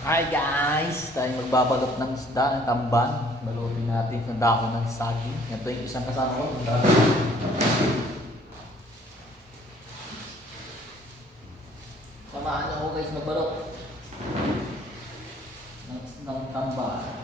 Hi guys! Tayo magbabalot ng isda, ng tamban. Balutin natin sa dahon ng saging. Ito yung isang kasama ko. Ang dami. Samahan niyo ako guys magbalot. Ng, ng tamban.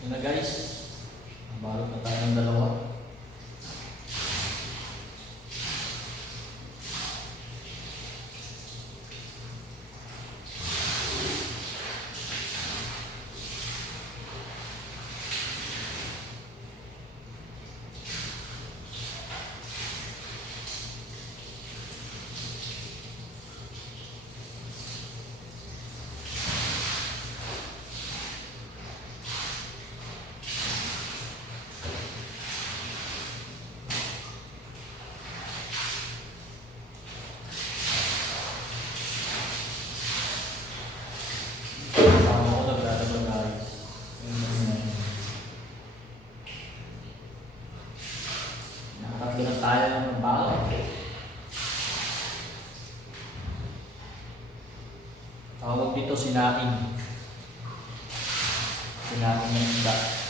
Yun na guys. Balot na tayo ng dalawa. Kasama ko nagdadabang guys. Yun na yun. Nakakagyan tayo ng balot. Tawag dito sinaing. Sinaing ng isda.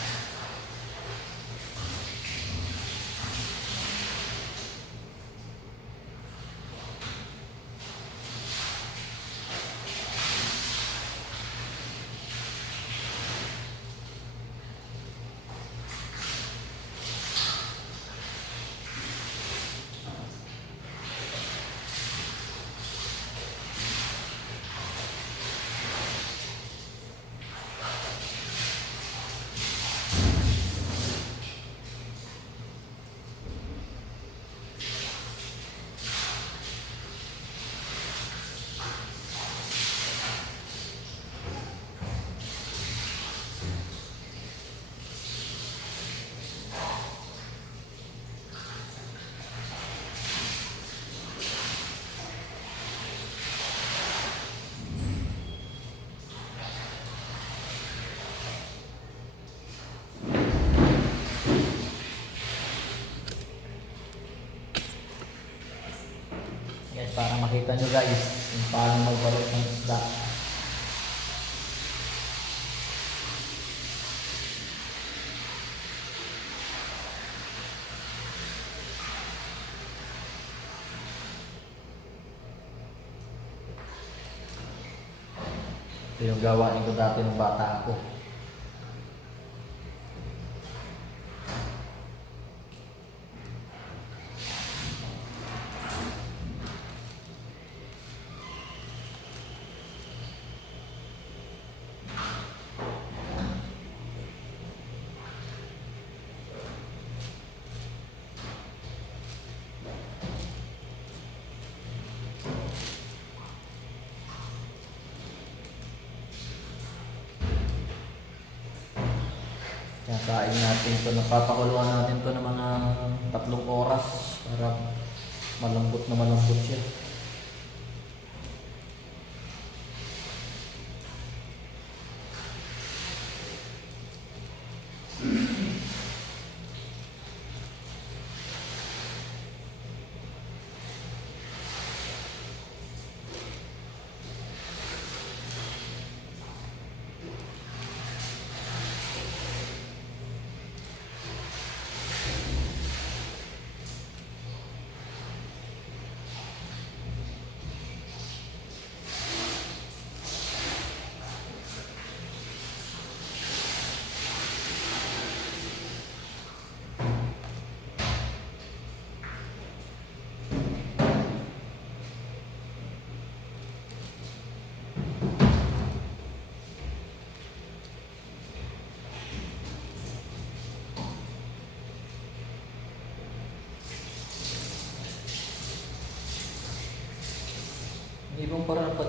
Yan, para makita nyo guys kung paano magbalot ng isda. Ito yung gawain ko dati ng bata ako. Kasain natin ito, napapakuluan natin ito ng mga tatlong oras para malambot na malambot siya.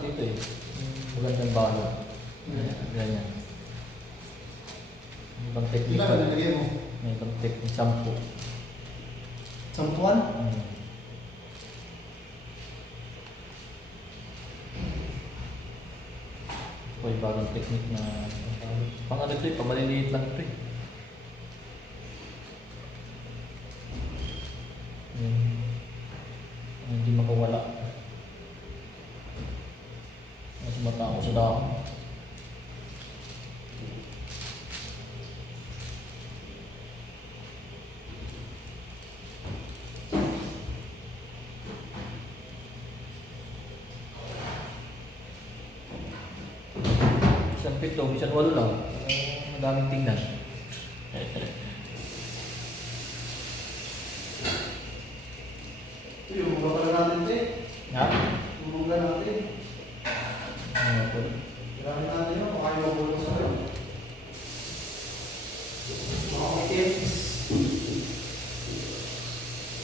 Dito eh. Magandang balot. Ganyan. May ibang technique Ilan pa. nilagay mo? May ibang technique. Sampu. Sampuan? Hmm. Ito ay bagong technique na pang ano ito eh, pang maliliit lang ito eh. Isang pito, isang walo lang. Madaming tingnan. Yung mga pala natin eh. Ha? Tumuga natin. Ano po? Kailangan natin yun. Baka yung mabulo sa akin. Mga kakits.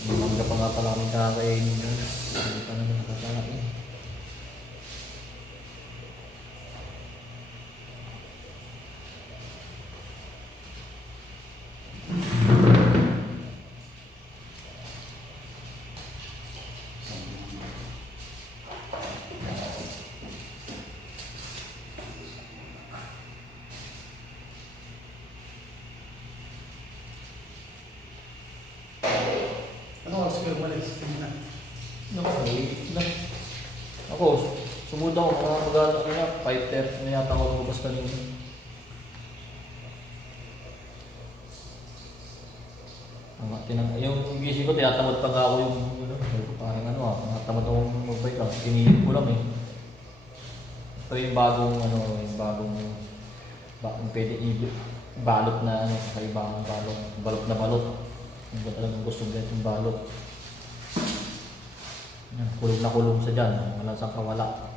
Mamangga pa nga pala kami kakainin. Hindi pa naman nakakain. Umalis? Tingnan. Naku, wait lang. Ako, sumunod ako mga mag-ano ko na. 5.30 na yata ako lumabas kanina. Ang tinang, yung gising ko, tinatamad pa nga ako yung, ano, ko, parang ano ah, tinatamad akong mag-bike lang. Kinilip ko lang eh. Ito yung bagong, ano, yung bagong, bagong pwede i- balot na, ano, kakaibang balot, balot na balot. Yung ba talagang gusto ng ganitong balot. Yan, kulong na kulong sa dyan, wala saan kawala.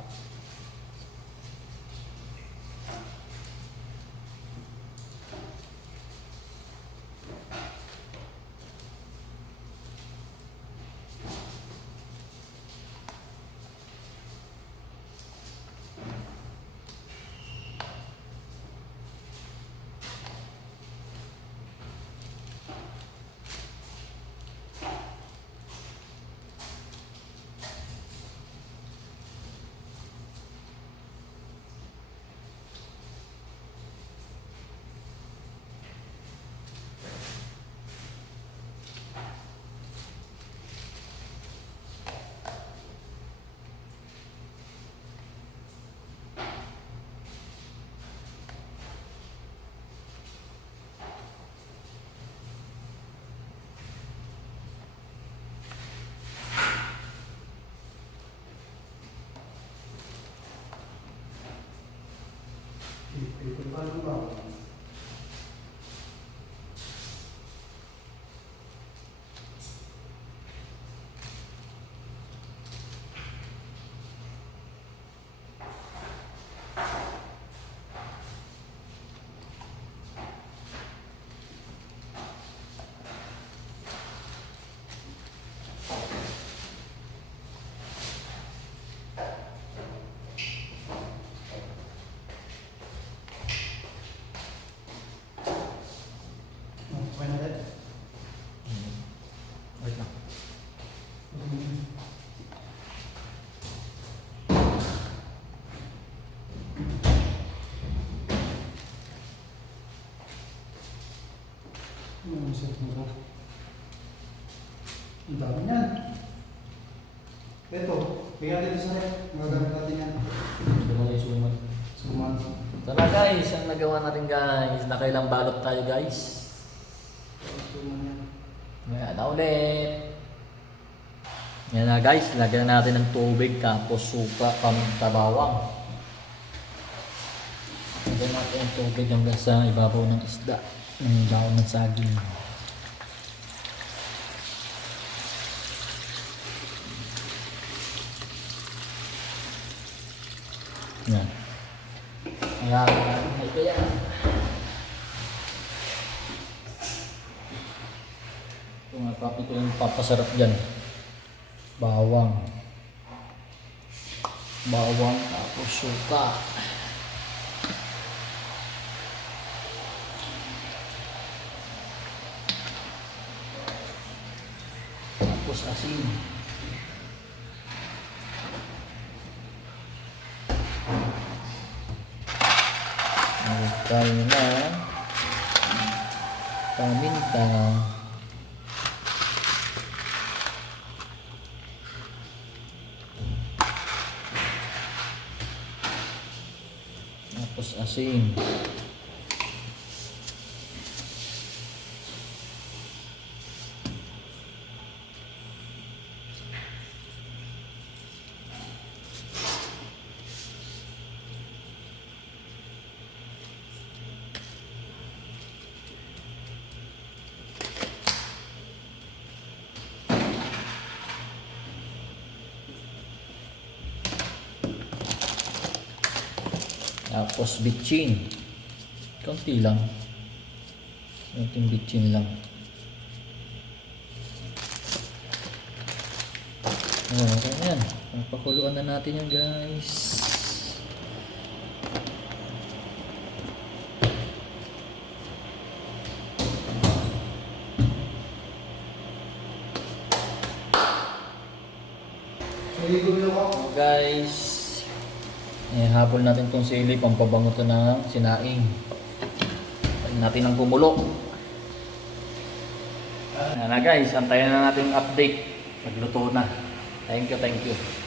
Ito ba ano ba? Oh, Okay na rin. Hmm. Wait lang. Sa turo? Ang dami niyan. Ito, bigyan dito sa rep. Magagamit natin yan. Ito na yung suman. Suman. Tara guys, ang nagawa natin guys. Nakailang balot tayo guys. Suman yan. Ngayon na ulit. Yan na guys, lagyan na natin ng tubig tapos suka, pamintabawang. Lagyan natin ang tubig hanggang sa ibabaw ng isda. Ng daon ng saging. Yan. Ayan. Ito yan. Ito nga, pap- ito yung papasarap dyan. Bawang. bawang tapos suka. Tapos asin. Tayo na paminta. Tapos asin. Tapos bitchin. Konti lang. Konting bitchin lang. Oh, okay na na natin yan guys. Guys, eh, habol natin tong sili, pampabango to ng sinaing. Tayin natin ng kumulo. Ayan na guys, antayin na natin update. Nagluto na. Thank you, thank you.